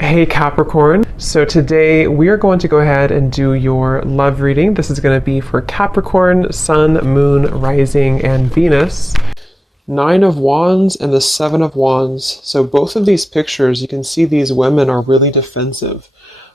Hey Capricorn, so today we are going to go ahead and do your love reading. This is going to be for Capricorn, Sun, Moon, Rising, and Venus. Nine of Wands and the Seven of Wands. So both of these pictures, you can see these women are really defensive.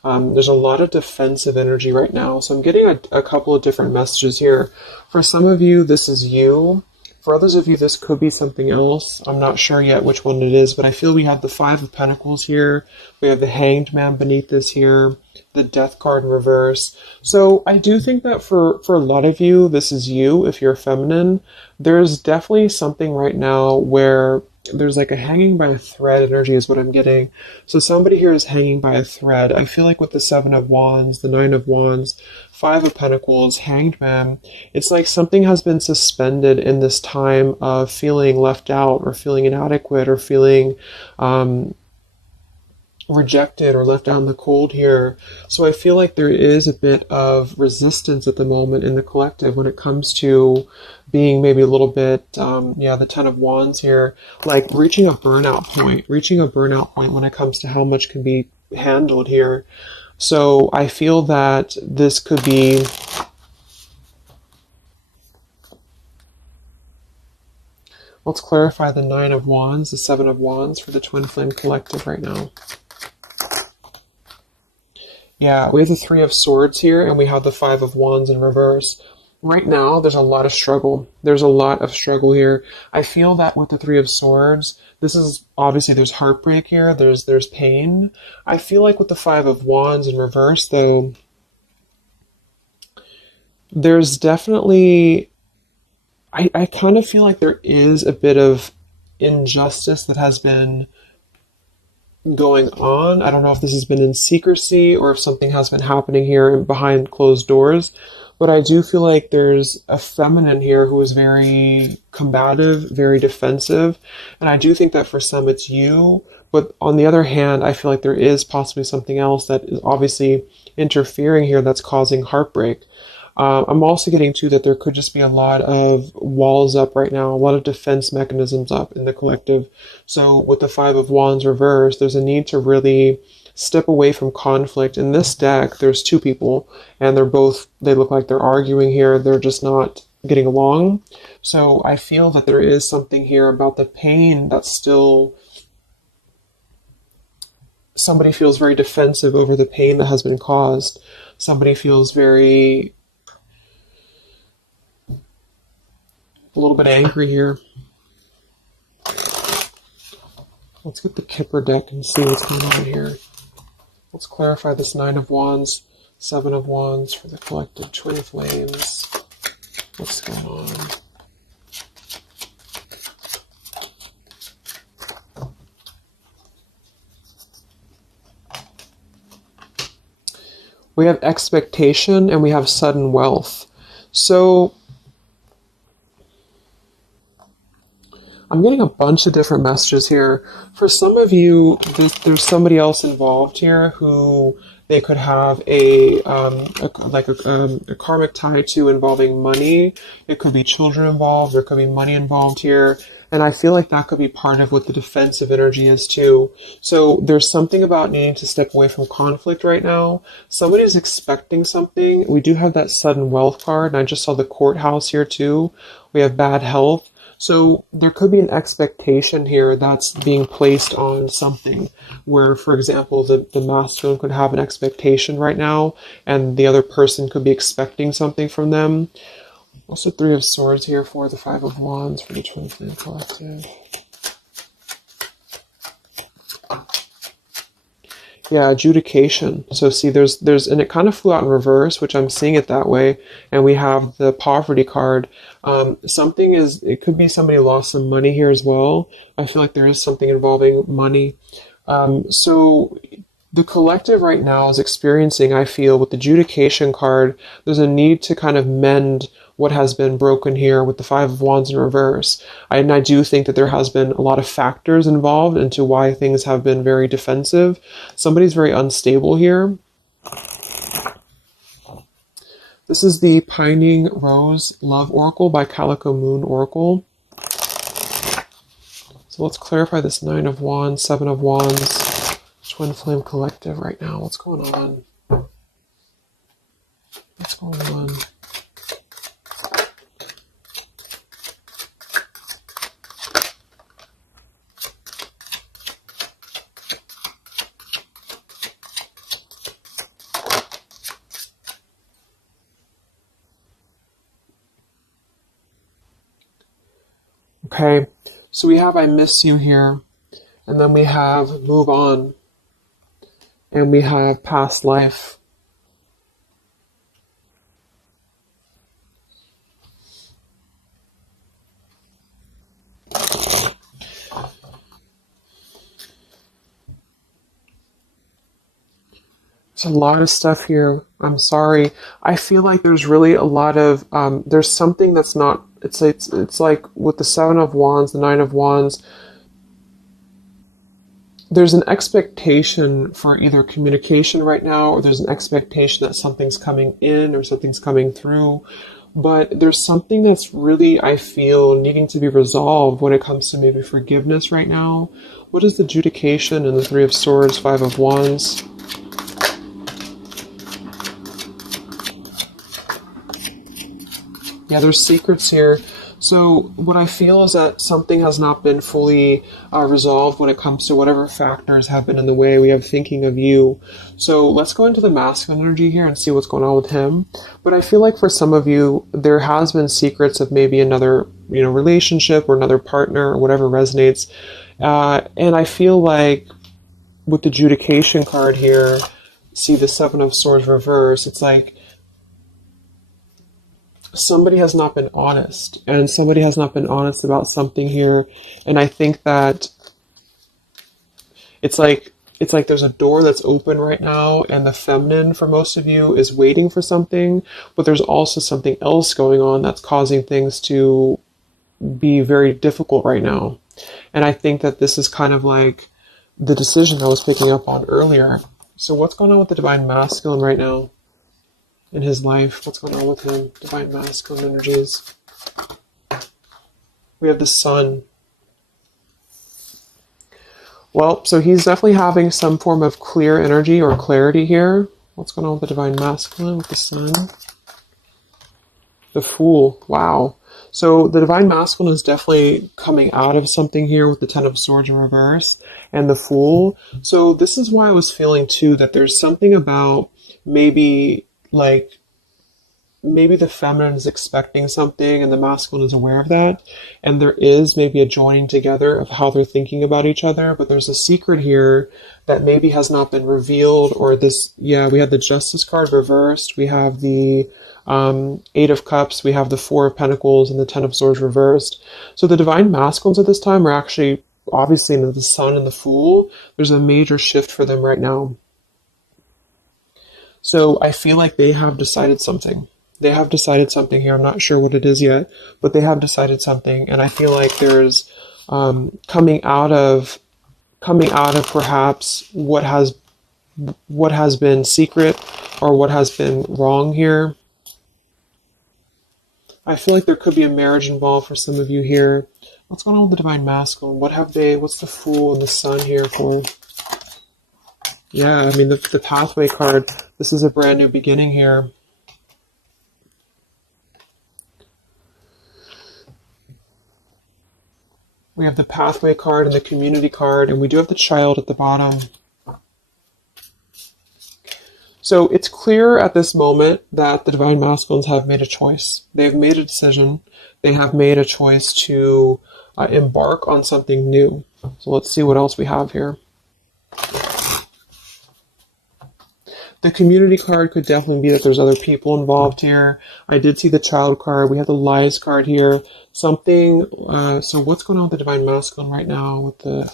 There's a lot of defensive energy right now. So I'm getting a couple of different messages here. For some of you, this is you. For others of you, this could be something else. I'm not sure yet which one it is, but I feel we have the Five of Pentacles here. We have the Hanged Man beneath this here, the Death card in reverse. So I do think that for a lot of you, this is you, if you're feminine. There's definitely something right now where there's like a hanging by a thread energy is what I'm getting. So somebody here is hanging by a thread. I feel like with the Seven of Wands, the Nine of Wands, Five of Pentacles, Hanged Man, it's like something has been suspended in this time of feeling left out or feeling inadequate or feeling rejected or left out in the cold here. So I feel like there is a bit of resistance at the moment in the collective when it comes to being maybe a little bit, the Ten of Wands here, like reaching a burnout point when it comes to how much can be handled here. So I feel that this could be let's clarify the Nine of Wands, the Seven of Wands for the Twin Flame Collective right now. Yeah, we have the Three of Swords here, and we have the Five of Wands in reverse. Right now, there's a lot of struggle. There's a lot of struggle here. I feel that with the Three of Swords, this is obviously there's heartbreak here. There's pain. I feel like with the Five of Wands in reverse, though, there's definitely I kind of feel like there is a bit of injustice that has been going on. I don't know if this has been in secrecy or if something has been happening here behind closed doors, but I do feel like there's a feminine here who is very combative, very defensive, and I do think that for some it's you, but on the other hand, I feel like there is possibly something else that is obviously interfering here that's causing heartbreak. I'm also getting to that there could just be a lot of walls up right now, a lot of defense mechanisms up in the collective. So with the Five of Wands reversed, there's a need to really step away from conflict. In this deck, there's two people, and they look like they're arguing here. They're just not getting along. So I feel that there is something here about the pain that's still... Somebody feels very defensive over the pain that has been caused. Somebody feels very... a little bit angry here. Let's get the Kipper deck and see what's going on here. Let's clarify this Nine of Wands, Seven of Wands for the collective Twin Flames. What's going on? We have expectation and we have sudden wealth. So I'm getting a bunch of different messages here. For some of you, there's somebody else involved here who they could have a karmic tie to involving money. It could be children involved. There could be money involved here. And I feel like that could be part of what the defensive energy is too. So there's something about needing to step away from conflict right now. Somebody's expecting something. We do have that sudden wealth card. And I just saw the courthouse here too. We have bad health. So there could be an expectation here that's being placed on something where, for example, the masculine could have an expectation right now and the other person could be expecting something from them. Also Three of Swords here for the Five of Wands for the Twin Flame Collective. Yeah, adjudication. So see, there's, and it kind of flew out in reverse, which I'm seeing it that way. And we have the poverty card. It could be somebody lost some money here as well. I feel like there is something involving money. So the collective right now is experiencing, I feel, with the adjudication card, there's a need to kind of mend what has been broken here with the Five of Wands in reverse. And I do think that there has been a lot of factors involved into why things have been very defensive. Somebody's very unstable here. This is the Pining Rose Love Oracle by Calico Moon Oracle. So let's clarify this Nine of Wands, Seven of Wands, Twin Flame Collective right now. What's going on? What's going on? Okay, so we have I miss you here, and then we have move on, and we have past life. There's a lot of stuff here. I'm sorry. I feel like there's really a lot of, there's something that's not, it's like with the Seven of Wands, the Nine of Wands, there's an expectation for either communication right now, or there's an expectation that something's coming in or something's coming through. But there's something that's really, I feel, needing to be resolved when it comes to maybe forgiveness right now. What is the adjudication in the Three of Swords, Five of Wands? Yeah, there's secrets here. So what I feel is that something has not been fully resolved when it comes to whatever factors have been in the way. We have thinking of you. So let's go into the masculine energy here and see what's going on with him. But I feel like for some of you, there has been secrets of maybe another, relationship or another partner or whatever resonates. And I feel like with the adjudication card here, see the Seven of Swords reverse, it's like somebody has not been honest, and somebody has not been honest about something here. And I think that it's like there's a door that's open right now, and the feminine for most of you is waiting for something, but there's also something else going on that's causing things to be very difficult right now. And I think that this is kind of like the decision I was picking up on earlier. So what's going on with the Divine Masculine right now in his life? What's going on with him? Divine Masculine energies. We have the Sun. Well, so he's definitely having some form of clear energy or clarity here. What's going on with the Divine Masculine with the Sun? The Fool. Wow. So the Divine Masculine is definitely coming out of something here with the Ten of Swords in reverse and the Fool. So this is why I was feeling too that there's something about maybe the feminine is expecting something and the masculine is aware of that. And there is maybe a joining together of how they're thinking about each other. But there's a secret here that maybe has not been revealed, or this, yeah, we have the Justice card reversed. We have the Eight of Cups. We have the Four of Pentacles and the Ten of Swords reversed. So the Divine Masculines at this time are actually, obviously, in the Sun and the Fool. There's a major shift for them right now. So I feel like they have decided something. They have decided something here. I'm not sure what it is yet, but they have decided something. And I feel like there's coming out of perhaps what has been secret or what has been wrong here. I feel like there could be a marriage involved for some of you here. What's going on with the Divine Masculine? What's the Fool and the Sun here for? Yeah, I mean, the Pathway card, this is a brand new beginning here. We have the Pathway card and the Community card, and we do have the Child at the bottom. So it's clear at this moment that the Divine Masculines have made a choice. They've made a decision. They have made a choice to embark on something new. So let's see what else we have here. The Community card could definitely be that there's other people involved here. I did see the Child card. We have the Lies card here. Something, so what's going on with the Divine Masculine right now with the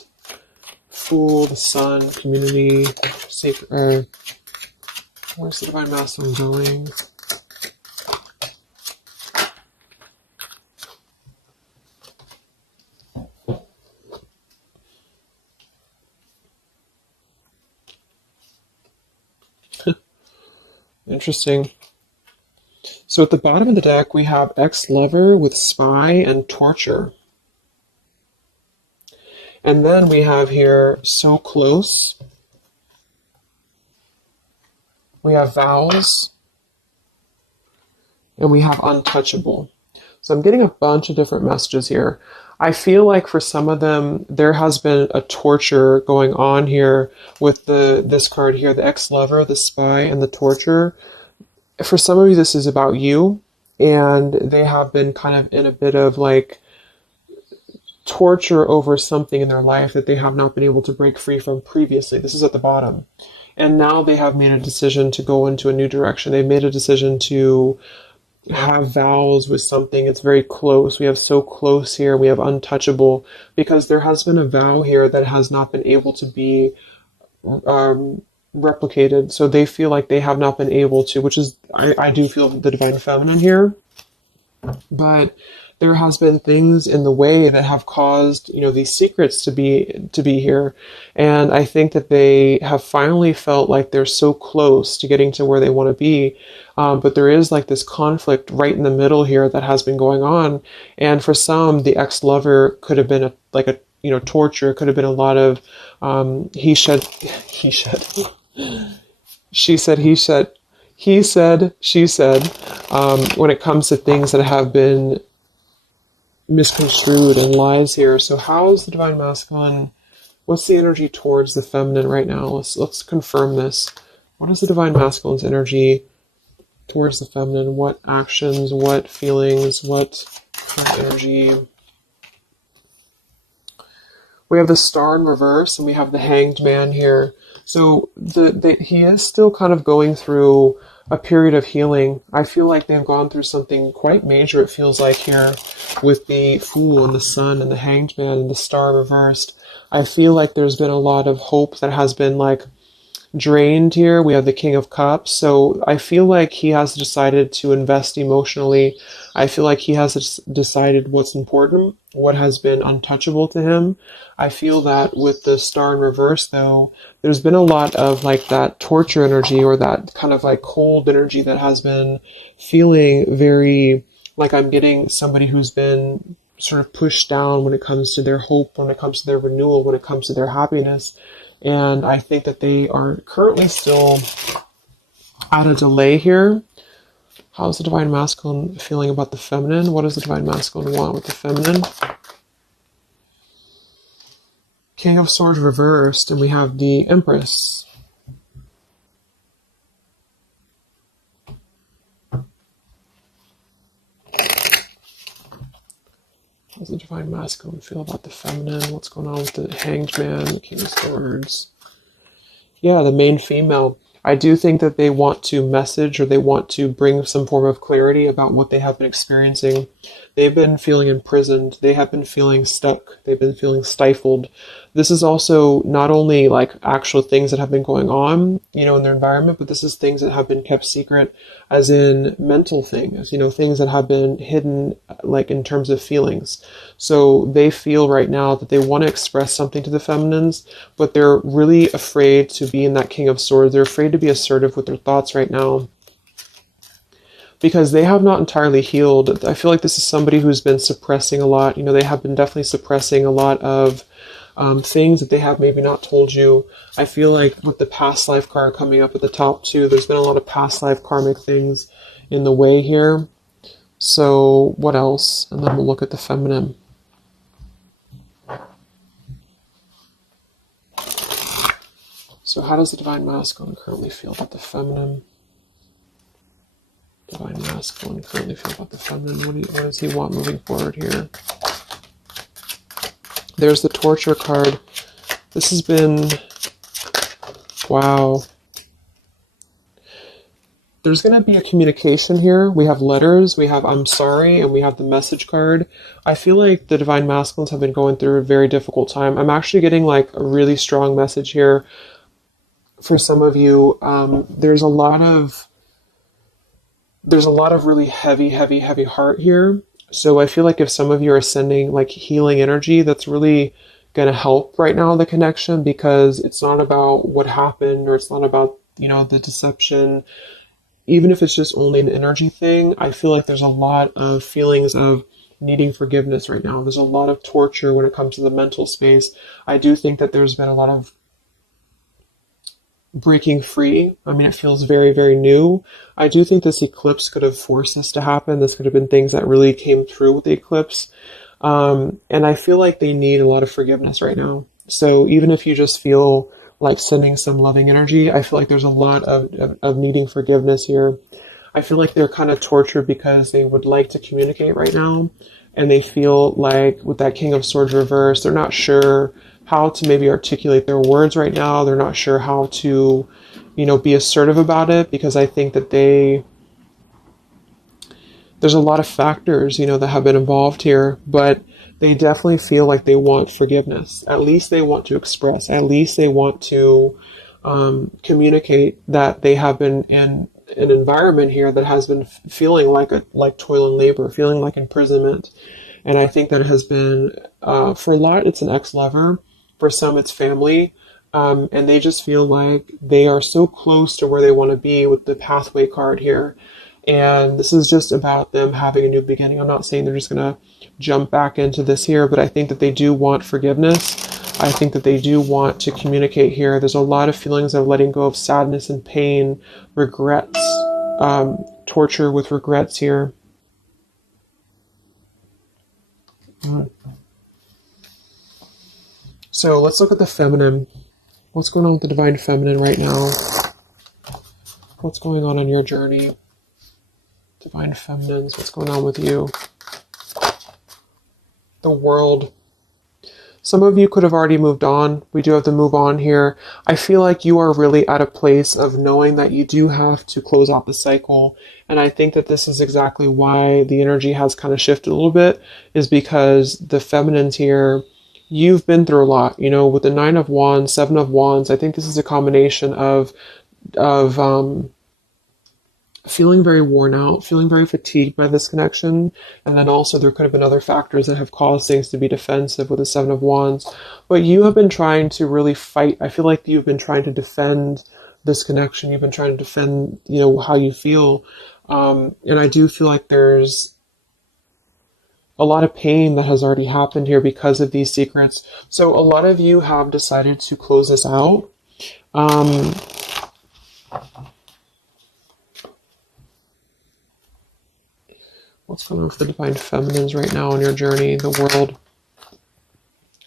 Fool, the Sun, Community, Sacred, where's the Divine Masculine going? Interesting. So at the bottom of the deck, we have ex-lover with spy and torture. And then we have here so close We have vows, and we have untouchable. So I'm getting a bunch of different messages here. I feel like for some of them, there has been a torture going on here with this card here, the ex-lover, the spy, and the torture. For some of you, this is about you, and they have been kind of in a bit of like torture over something in their life that they have not been able to break free from previously. This is at the bottom. And now they have made a decision to go into a new direction. They've made a decision to have vows with something. It's very close. We have so close here. We have untouchable, because there has been a vow here that has not been able to be replicated. So they feel like they have not been able to, which is, I do feel the divine feminine here, but there has been things in the way that have caused, you know, these secrets to be here. And I think that they have finally felt like they're so close to getting to where they want to be. But there is like this conflict right in the middle here that has been going on. And for some, the ex-lover could have been torture. It could have been a lot of he said, she said, he said, he said, she said, when it comes to things that have been misconstrued and lies here. So how is the divine masculine? What's the energy towards the feminine right now? Let's confirm this. What is the divine masculine's energy towards the feminine? What actions, what feelings, what energy? We have the Star in reverse, and we have the Hanged Man here. So he is still kind of going through a period of healing. I feel like they've gone through something quite major, it feels like, here with the Fool and the Sun and the Hanged Man and the Star reversed. I feel like there's been a lot of hope that has been like drained here. We have the King of Cups. So I feel like he has decided to invest emotionally. I feel like he has decided what's important, what has been untouchable to him. I feel that with the Star in reverse, though, there's been a lot of like that torture energy, or that kind of like cold energy that has been feeling very like I'm getting somebody who's been sort of pushed down when it comes to their hope, when it comes to their renewal, when it comes to their happiness. And I think that they are currently still at a delay here. How's the divine masculine feeling about the feminine? What does the divine masculine want with the feminine? King of Swords reversed, and we have the Empress. How does the divine masculine feel about the feminine? What's going on with the Hanged Man, the King of Swords? Yeah, the main female. I do think that they want to message, or they want to bring some form of clarity about what they have been experiencing. They've been feeling imprisoned. They have been feeling stuck. They've been feeling stifled. This is also not only like actual things that have been going on, you know, in their environment, but this is things that have been kept secret, as in mental things, you know, things that have been hidden, like in terms of feelings. So they feel right now that they want to express something to the feminines, but they're really afraid to be in that King of Swords. They're afraid to be assertive with their thoughts right now, because they have not entirely healed. I feel like this is somebody who's been suppressing a lot. You know, they have been definitely suppressing a lot of things that they have maybe not told you. I feel like with the past life card coming up at the top too, there's been a lot of past life karmic things in the way here. So what else? And then we'll look at the feminine. So how does the divine masculine currently feel about the feminine? Divine masculine currently feel about the feminine. What does he want moving forward here? There's the torture card. This has been, wow. There's going to be a communication here. We have letters, we have I'm sorry, and we have the message card. I feel like the divine masculines have been going through a very difficult time. I'm actually getting like a really strong message here for some of you. There's a lot of really heavy heart here. So I feel like if some of you are sending like healing energy, that's really going to help right now, the connection, because it's not about what happened, or it's not about, you know, the deception. Even if it's just only an energy thing, I feel like there's a lot of feelings of needing forgiveness right now. There's a lot of torture when it comes to the mental space. I do think that there's been a lot of breaking free. I mean, it feels very, very new. I do think this eclipse could have forced this to happen. This could have been things that really came through with the eclipse. And I feel like they need a lot of forgiveness right now. So even if you just feel like sending some loving energy, I feel like there's a lot of needing forgiveness here. I feel like they're kind of tortured because they would like to communicate right now. And they feel like with that King of Swords reverse, they're not sure how to maybe articulate their words right now. They're not sure how to, be assertive about it, because I think that there's a lot of factors, that have been involved here, but they definitely feel like they want forgiveness. At least they want to express, at least they want to communicate that they have been in an environment here that has been feeling like toil and labor, feeling like imprisonment. And I think that it has been, for a lot, it's an ex-lover. For some, it's family. And they just feel like they are so close to where they want to be with the pathway card here. And this is just about them having a new beginning. I'm not saying they're just going to jump back into this here, but I think that they do want forgiveness. I think that they do want to communicate here. There's a lot of feelings of letting go of sadness and pain, regrets, torture with regrets here. So let's look at the feminine. What's going on with the divine feminine right now? What's going on your journey? Divine feminines, what's going on with you? The World. Some of you could have already moved on. We do have to move on here. I feel like you are really at a place of knowing that you do have to close out the cycle. And I think that this is exactly why the energy has kind of shifted a little bit, is because the feminines here, you've been through a lot, with the 9 of Wands, 7 of Wands. I think this is a combination of feeling very worn out, feeling very fatigued by this connection. And then also there could have been other factors that have caused things to be defensive with the 7 of Wands. But you have been trying to really fight. I feel like you've been trying to defend this connection. You've been trying to defend, how you feel. And I do feel like there's a lot of pain that has already happened here because of these secrets. So a lot of you have decided to close this out. What's going on with the divine feminines right now on your journey? The World.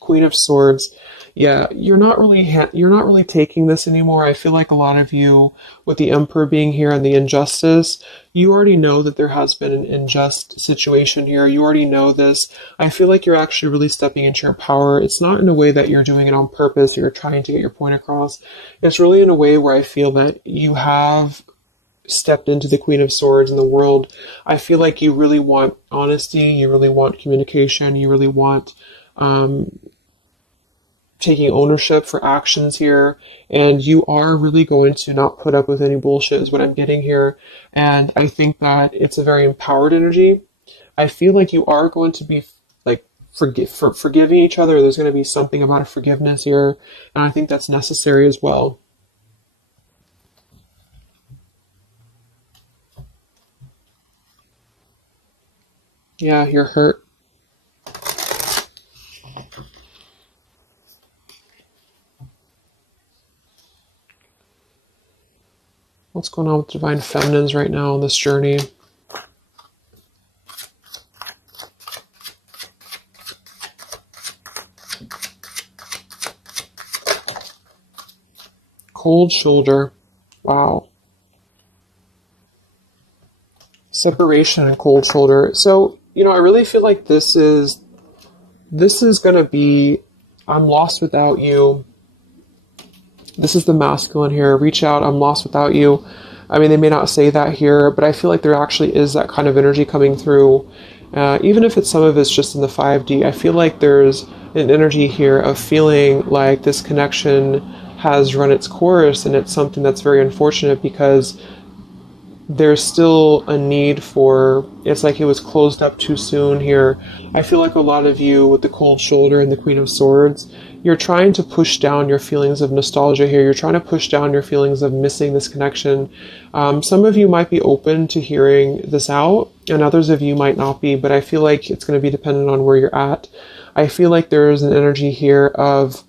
Queen of Swords. Yeah, you're not really taking this anymore. I feel like a lot of you, with the Emperor being here and the injustice, you already know that there has been an unjust situation here. You already know this. I feel like you're actually really stepping into your power. It's not in a way that you're doing it on purpose, you're trying to get your point across. It's really in a way where I feel that you have stepped into the Queen of Swords in the World. I feel like you really want honesty, you really want communication, you really want taking ownership for actions here, and you are really going to not put up with any bullshit is what I'm getting here. And I think that it's a very empowered energy. I feel like you are going to be like forgiving each other. There's going to be something about a forgiveness here, and I think that's necessary as well. Yeah, you're hurt. What's going on with divine feminines right now on this journey? Cold shoulder. Wow. Separation and cold shoulder. So, I really feel like this is going to be, I'm lost without you. This is the masculine here. Reach out, I'm lost without you. I mean, they may not say that here, but I feel like there actually is that kind of energy coming through. Even if some of it's just in the 5D, I feel like there's an energy here of feeling like this connection has run its course, and it's something that's very unfortunate because there's still a need for, it's like it was closed up too soon here. I feel like a lot of you with the cold shoulder and the Queen of Swords, you're trying to push down your feelings of nostalgia here. You're trying to push down your feelings of missing this connection. Some of you might be open to hearing this out, and others of you might not be, but I feel like it's going to be dependent on where you're at. I feel like there's an energy here of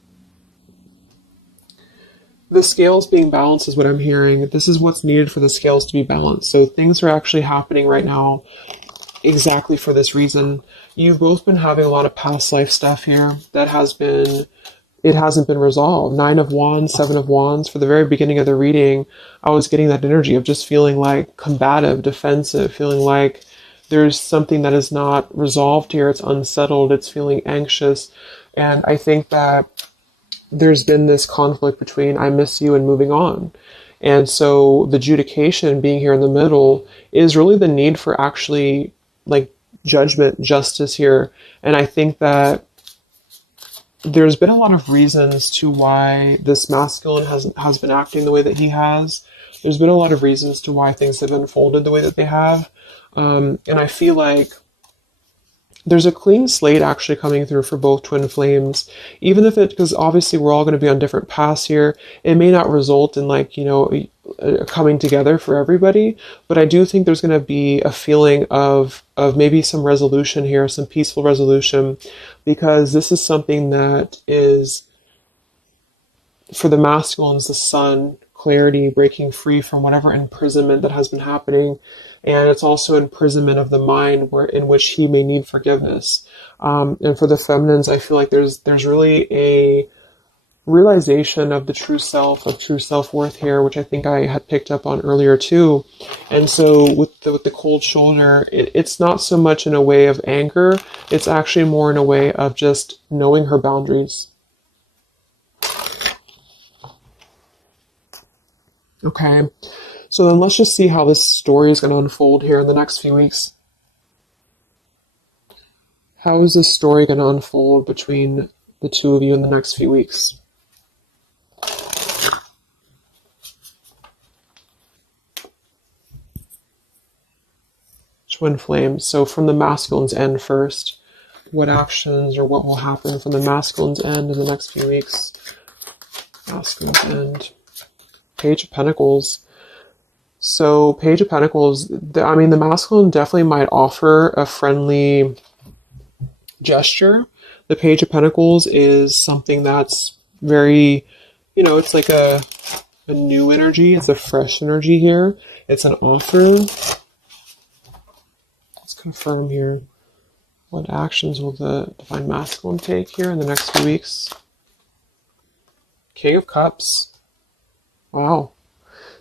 The scales being balanced is what I'm hearing. This is what's needed for the scales to be balanced. So things are actually happening right now exactly for this reason. You've both been having a lot of past life stuff here that it hasn't been resolved. 9 of Wands, 7 of Wands. For the very beginning of the reading, I was getting that energy of just feeling like combative, defensive, feeling like there's something that is not resolved here. It's unsettled. It's feeling anxious. And I think that there's been this conflict between I miss you and moving on. And so the adjudication being here in the middle is really the need for actually like judgment, justice here. And I think that there's been a lot of reasons to why this masculine has been acting the way that he has. There's been a lot of reasons to why things have unfolded the way that they have. And I feel like there's a clean slate actually coming through for both twin flames, even if because obviously we're all going to be on different paths here. It may not result in like, coming together for everybody, but I do think there's going to be a feeling of maybe some resolution here, some peaceful resolution, because this is something that is, for the masculines, the sun, clarity, breaking free from whatever imprisonment that has been happening. And it's also imprisonment of the mind in which he may need forgiveness. And for the feminines, I feel like there's really a realization of the true self, of true self-worth here, which I think I had picked up on earlier too. And so with the cold shoulder, it's not so much in a way of anger. It's actually more in a way of just knowing her boundaries. Okay. So then let's just see how this story is going to unfold here in the next few weeks. How is this story going to unfold between the two of you in the next few weeks? Twin flames. So from the masculine's end first, what actions or what will happen from the masculine's end in the next few weeks? Masculine's end. Page of Pentacles. So Page of Pentacles, the masculine definitely might offer a friendly gesture. The Page of Pentacles is something that's very, it's like a new energy. It's a fresh energy here. It's an offer. Let's confirm here. What actions will the Divine Masculine take here in the next few weeks? King of Cups. Wow.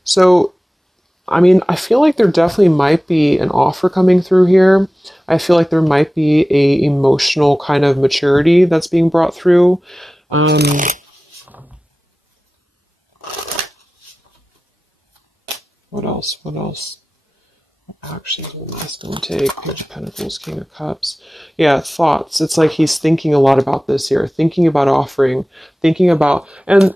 So I feel like there definitely might be an offer coming through here. I feel like there might be a emotional kind of maturity that's being brought through. What else? Actually, the masculine take, Page of Pentacles, King of Cups. Yeah, thoughts. It's like he's thinking a lot about this here, thinking about offering, and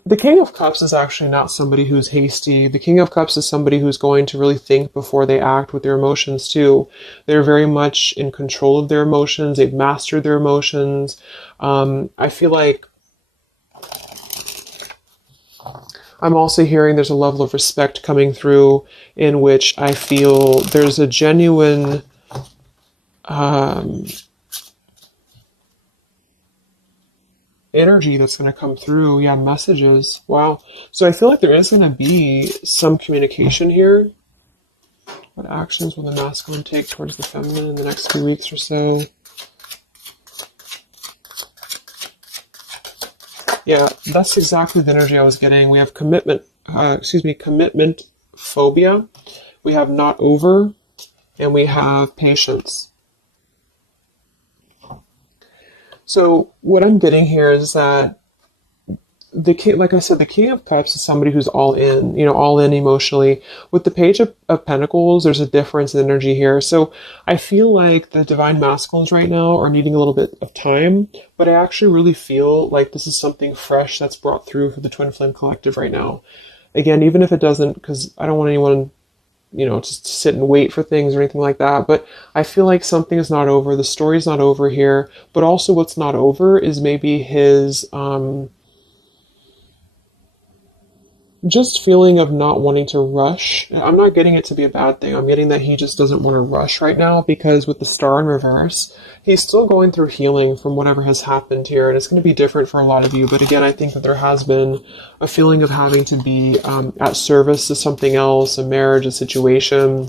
the King of Cups is actually not somebody who's hasty. The King of Cups is somebody who's going to really think before they act with their emotions too. They're very much in control of their emotions. They've mastered their emotions. I feel like I'm also hearing there's a level of respect coming through in which I feel there's a genuine energy that's going to come through. Yeah, messages. Wow. So I feel like there is going to be some communication here. What actions will the masculine take towards the feminine in the next few weeks or so? Yeah, that's exactly the energy I was getting. We have commitment phobia. We have not over, and we have patience. So what I'm getting here is that the king, like I said, the King of Cups is somebody who's all in, all in emotionally. With the Page of Pentacles, there's a difference in energy here. So I feel like the Divine Masculines right now are needing a little bit of time, but I actually really feel like this is something fresh that's brought through for the Twin Flame Collective right now. Again, even if it doesn't, because I don't want anyone, just to sit and wait for things or anything like that, but I feel like something is not over. The story's not over here, but also what's not over is maybe his, just feeling of not wanting to rush. I'm not getting it to be a bad thing. I'm getting that he just doesn't want to rush right now, because with the star in reverse, he's still going through healing from whatever has happened here. And it's going to be different for a lot of you. But again, I think that there has been a feeling of having to be at service to something else, a marriage, a situation.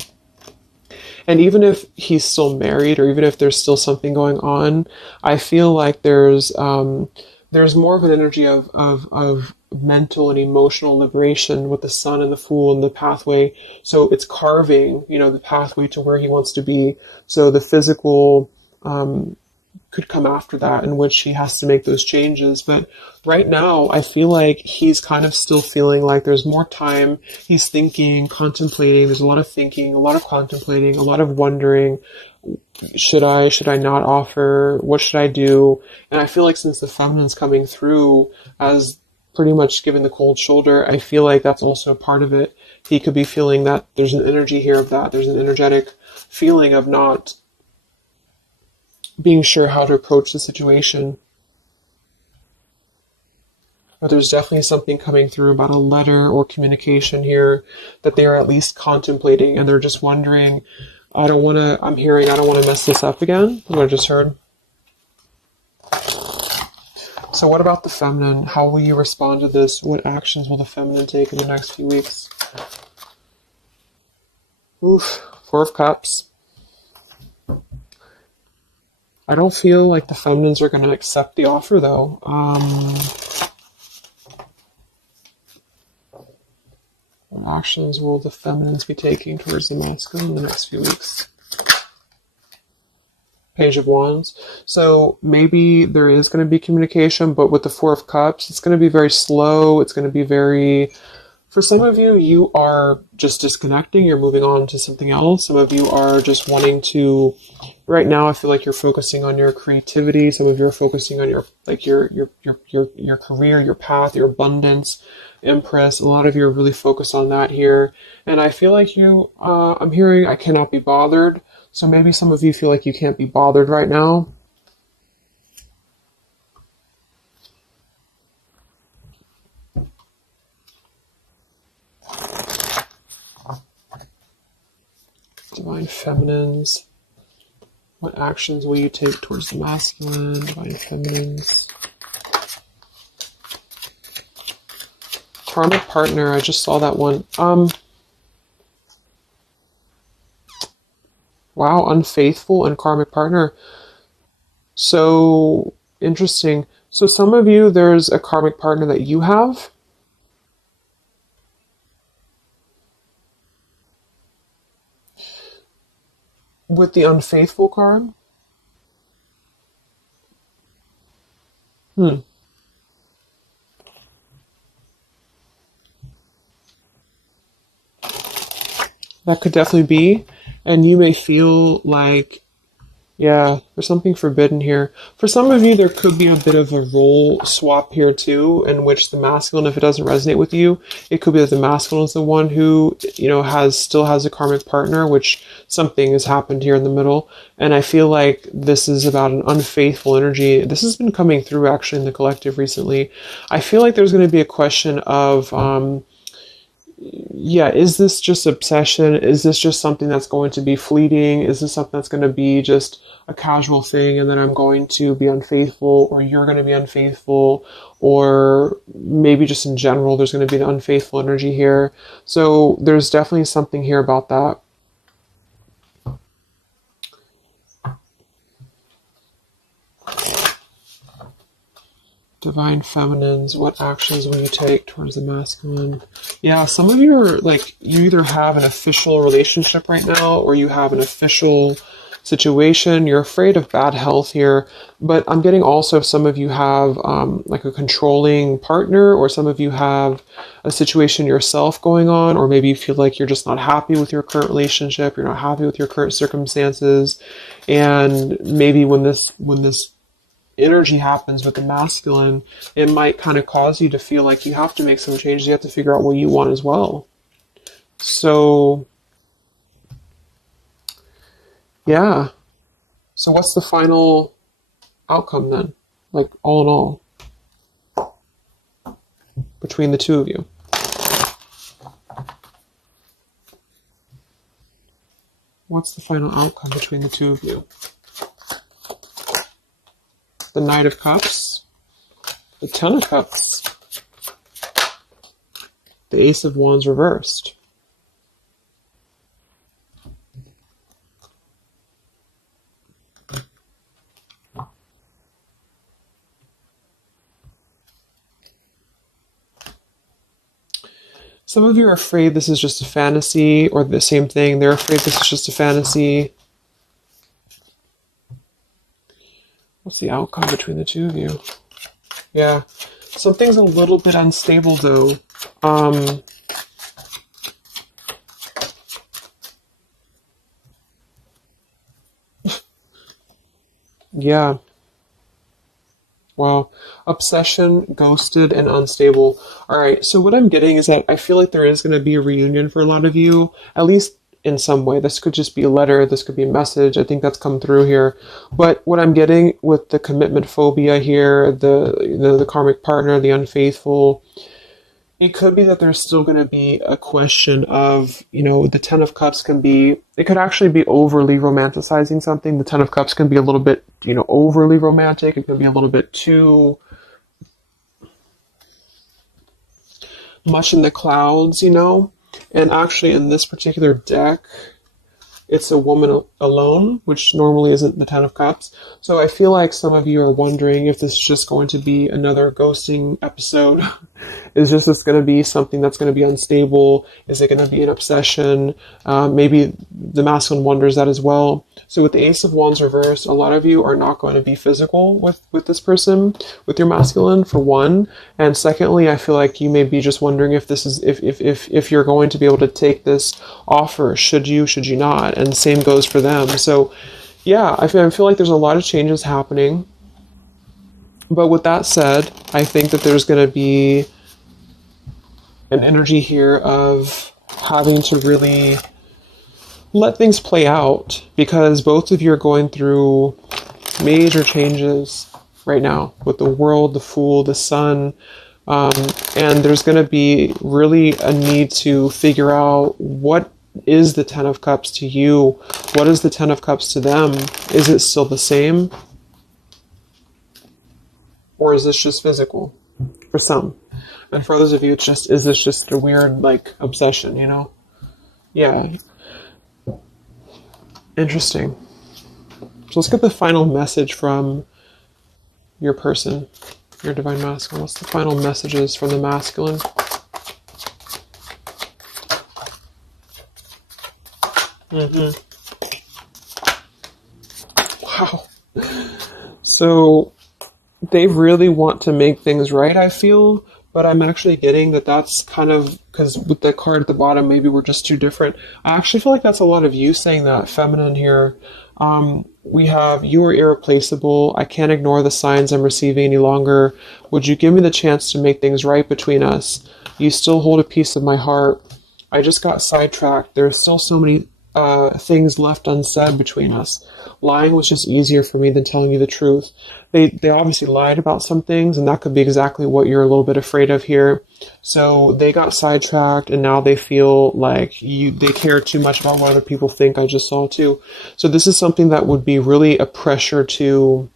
And even if he's still married, or even if there's still something going on, I feel like there's more of an energy of mental and emotional liberation with the Sun and the Fool and the pathway. So it's carving, the pathway to where he wants to be. So the physical could come after that, in which he has to make those changes. But right now, I feel like he's kind of still feeling like there's more time. He's thinking, contemplating. There's a lot of thinking, a lot of contemplating, a lot of wondering. Should I not offer? What should I do? And I feel like since the feminine's coming through as pretty much giving the cold shoulder, I feel like that's also a part of it. He could be feeling that there's an energy here of that. There's an energetic feeling of not being sure how to approach the situation. But there's definitely something coming through about a letter or communication here that they are at least contemplating, and they're just wondering, I don't want to mess this up again. What I just heard. So what about the feminine? How will you respond to this? What actions will the feminine take in the next few weeks? Oof, Four of Cups. I don't feel like the feminines are going to accept the offer, though. What actions will the feminines be taking towards the masculine in the next few weeks? Page of Wands. So maybe there is going to be communication, but with the Four of Cups, it's going to be very slow. It's going to be very... For some of you, you are just disconnecting. You're moving on to something else. Some of you are just wanting to... Right now, I feel like you're focusing on your creativity. Some of you are focusing on your career, your path, your abundance, Empress. A lot of you are really focused on that here. And I feel like you, I'm hearing I cannot be bothered. So maybe some of you feel like you can't be bothered right now. Divine Feminines. What actions will you take towards the masculine? Divine Feminines. Karmic partner, I just saw that one. Wow, unfaithful and karmic partner. So interesting. So some of you, there's a karmic partner that you have. With the unfaithful card. That could definitely be. And you may feel like, yeah, there's something forbidden here. For some of you, there could be a bit of a role swap here too, in which the masculine, if it doesn't resonate with you, it could be that the masculine is the one who, still has a karmic partner, which something has happened here in the middle. And I feel like this is about an unfaithful energy. This has been coming through actually in the collective recently. I feel like there's going to be a question of, is this just obsession? Is this just something that's going to be fleeting? Is this something that's going to be just a casual thing, and then I'm going to be unfaithful, or you're going to be unfaithful, or maybe just in general there's going to be an unfaithful energy here. So there's definitely something here about that. Divine Feminines, what actions will you take towards the masculine? Yeah, some of you are like, you either have an official relationship right now, or you have an official situation. You're afraid of bad health here, but I'm getting also some of you have like a controlling partner, or some of you have a situation yourself going on, or maybe you feel like you're just not happy with your current relationship. You're not happy with your current circumstances. And maybe when this energy happens with the masculine, it might kind of cause you to feel like you have to make some changes. You have to figure out what you want as well. So, yeah. So what's the final outcome then? Like all in all, between the two of you? What's the final outcome between the two of you? The Knight of Cups, the Ten of Cups, the Ace of Wands reversed. Some of you are afraid this is just a fantasy, or the same thing. They're afraid this is just a fantasy. What's the outcome between the two of you? Yeah. Something's a little bit unstable, though. Yeah. Wow. Obsession, ghosted, and unstable. All right. So what I'm getting is that I feel like there is going to be a reunion for a lot of you, at least in some way. This could just be a letter. This could be a message. I think that's come through here. But what I'm getting with the commitment phobia here, the karmic partner, the unfaithful, it could be that there's still going to be a question of, the Ten of Cups it could actually be overly romanticizing something. The Ten of Cups can be a little bit, overly romantic. It can be a little bit too much in the clouds, And actually in this particular deck, it's a woman alone, which normally isn't the Ten of Cups. So I feel like some of you are wondering if this is just going to be another ghosting episode. Is this going to be something that's going to be unstable? Is it going to be an obsession? Maybe the masculine wonders that as well. So with the Ace of Wands reversed, a lot of you are not going to be physical with this person, with your masculine, for one. And secondly, I feel like you may be just wondering if this is if you're going to be able to take this offer. Should you not? And same goes for them. So yeah, I feel like there's a lot of changes happening. But with that said, I think that there's going to be an energy here of having to really let things play out, because both of you are going through major changes right now with the world, the Fool, the Sun, and there's going to be really a need to figure out what is the Ten of Cups to you, what is the Ten of Cups to them. Is it still the same, or is this just physical for some? And for others of you, is this just a weird, obsession, Yeah. Interesting. So let's get the final message from your person, your divine masculine. What's the final messages from the masculine? Wow. So they really want to make things right, I feel. But I'm actually getting that that's kind of, because with the card at the bottom, maybe we're just too different. I actually feel like that's a lot of you saying that, feminine here. We have, you are irreplaceable. I can't ignore the signs I'm receiving any longer. Would you give me the chance to make things right between us? You still hold a piece of my heart. I just got sidetracked. There are still so many things left unsaid between us. Lying was just easier for me than telling you the truth. They obviously lied about some things, and that could be exactly what you're a little bit afraid of here. So they got sidetracked, and now they feel like they care too much about what other people think. I just saw too. So this is something that would be really a pressure to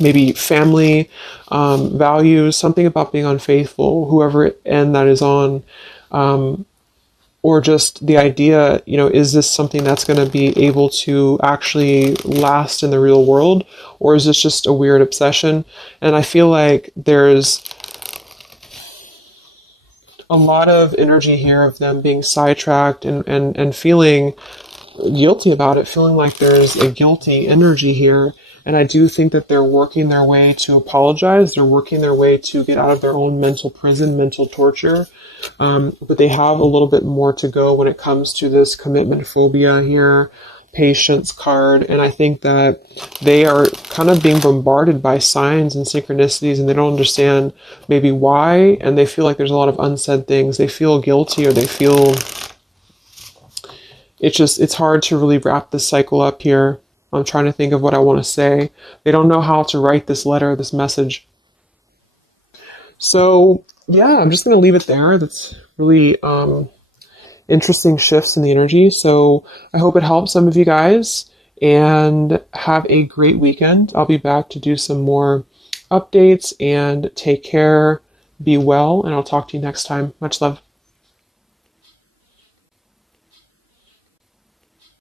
maybe family values, something about being unfaithful, whoever end that is on. Or just the idea, is this something that's going to be able to actually last in the real world? Or is this just a weird obsession? And I feel like there's a lot of energy here of them being sidetracked and feeling guilty about it, feeling like there's a guilty energy here. And I do think that they're working their way to apologize. They're working their way to get out of their own mental prison, mental torture. But they have a little bit more to go when it comes to this commitment phobia here, patience card. And I think that they are kind of being bombarded by signs and synchronicities, and they don't understand maybe why. And they feel like there's a lot of unsaid things. They feel guilty, or they feel it's hard to really wrap this cycle up here. I'm trying to think of what I want to say. They don't know how to write this letter, this message. So yeah, I'm just going to leave it there. That's really interesting shifts in the energy. So I hope it helps some of you guys, and have a great weekend. I'll be back to do some more updates, and take care, be well, and I'll talk to you next time. Much love.